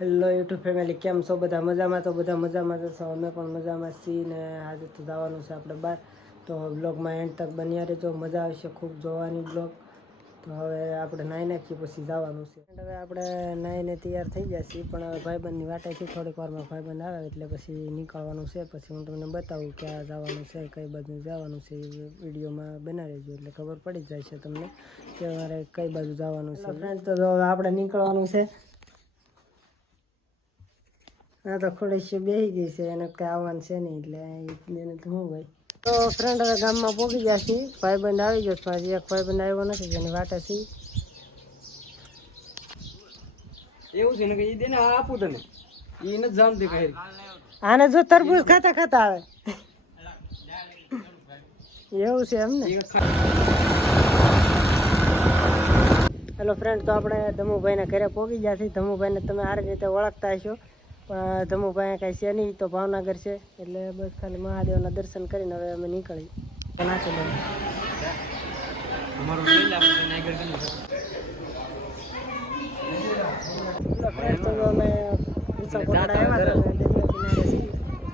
Hello YouTube family, કેમ છો બધા? મજામાં? તો બધા મજામાં જશો, અમે પણ મજામાં છીએ ને આજે તો જવાનું છે આપણે બહાર, તો બ્લોગમાં એન્ડ તક બન્યા રહેજો, મજા આવશે ખૂબ જોવાની બ્લોગ. તો હવે આપણે નાહી નાખીએ પછી જવાનું છે. હવે આપણે નાહીને તૈયાર થઈ ગયા છીએ, પણ હવે ભાઈબંધની વાટેથી થોડીક વારમાં ભાઈબંધ આવે એટલે પછી નીકળવાનું છે. પછી હું તમને બતાવું ક્યાં જવાનું છે, કઈ બાજુ જવાનું છે, એ વિડીયોમાં બનાવી રહેજો એટલે ખબર પડી જાય છે તમને કે અમારે કઈ બાજુ જવાનું છે. ફ્રેન્ડ, તો આપણે નીકળવાનું છે. હા, તો ખોડી બેસી ગઈ છે, એને કઈ આવવાનું છે નહીં એટલે એને તો હું ભાઈ. તો ફ્રેન્ડ, હવે ગામમાં પહોંચી ગયા છીએ, ભાઈબંધ આવી ગયો છે, હજી એક ભાઈબંધ આવ્યો નથી જેની વાટે છીએ. એવું છે ને કે ઈ દેને આપું તને ઈ ન જાણતી કઈ આને જો તરબૂચ ખાતા ખાતા આવે એવું છે એમ ને. હેલો ફ્રેન્ડ, તો આપણે ધમુભાઈના ઘરે પહોંચી ગયા છીએ. ધમુભાઈને તમે આ રીતે ઓળખતા હશો, પણ ધમુભાઈ કાંઈ છે નહીં, તો ભાવનગર છે એટલે બસ ખાલી મહાદેવના દર્શન કરીને હવે અમે નીકળી નાખી દઈએ.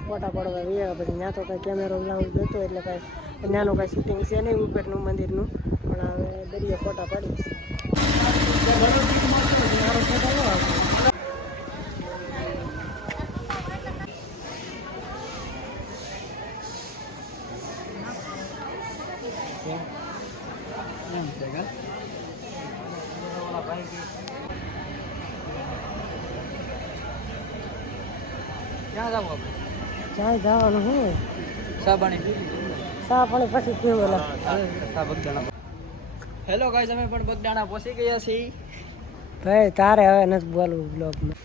ફોટા પડવા ગયા પછી ત્યાં તો કાંઈ કેમેરો લાવવું જતો એટલે કાંઈ ત્યાંનું કાંઈ શૂટિંગ છે નહીં ઉપરનું મંદિરનું, પણ હવે દરિયા ફોટા પાડીશ. ક્યાં જવાનું શું? ચા પાણી પછી કેવું લાગે? હેલો ગાઈસ, અમે પણ બગદાણા પહોંચી ગયા છીએ. ભાઈ તારે હવે નથી બોલવું બ્લોગમાં.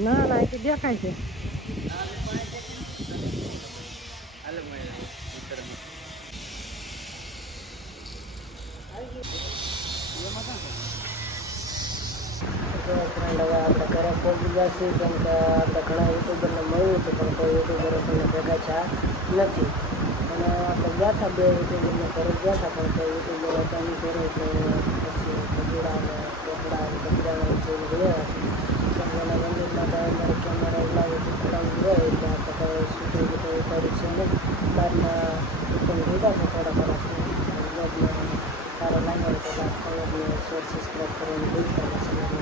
ના ના, એ દેખાય છે. હવે આપણે ઘરે પહોંચી ગયા છીએ, કેમ કે આપણે ઘણા યુટ્યુબરને મળ્યું હતું પણ કોઈ યુટ્યુબરો તમને ભેગા થયા નથી. અને આપણે ગયા હતા, બે યુટ્યુબરને ઘરે ગયા હતા પણ કોઈ યુટ્યુબર હતા નહીં ઘરે, તો પછી ખજૂરા અને કોકડા અને બગદાણા જોઈને ગયા હતા. કેમ કે એના મંદિરમાં તો અમારે કેમેરા લાવી પકડાવું હોય એટલે આપણે કંઈ શૂટિંગ બધું ઉતાર્યું છે નહીં. બહારના શૂટિંગ લીધા છે થોડા બ્લોગમાં સારો લાગ્યો તો લાઈક કરો, શેર સબસ્ક્રાઈબ કરવાનું ભૂલતા નથી.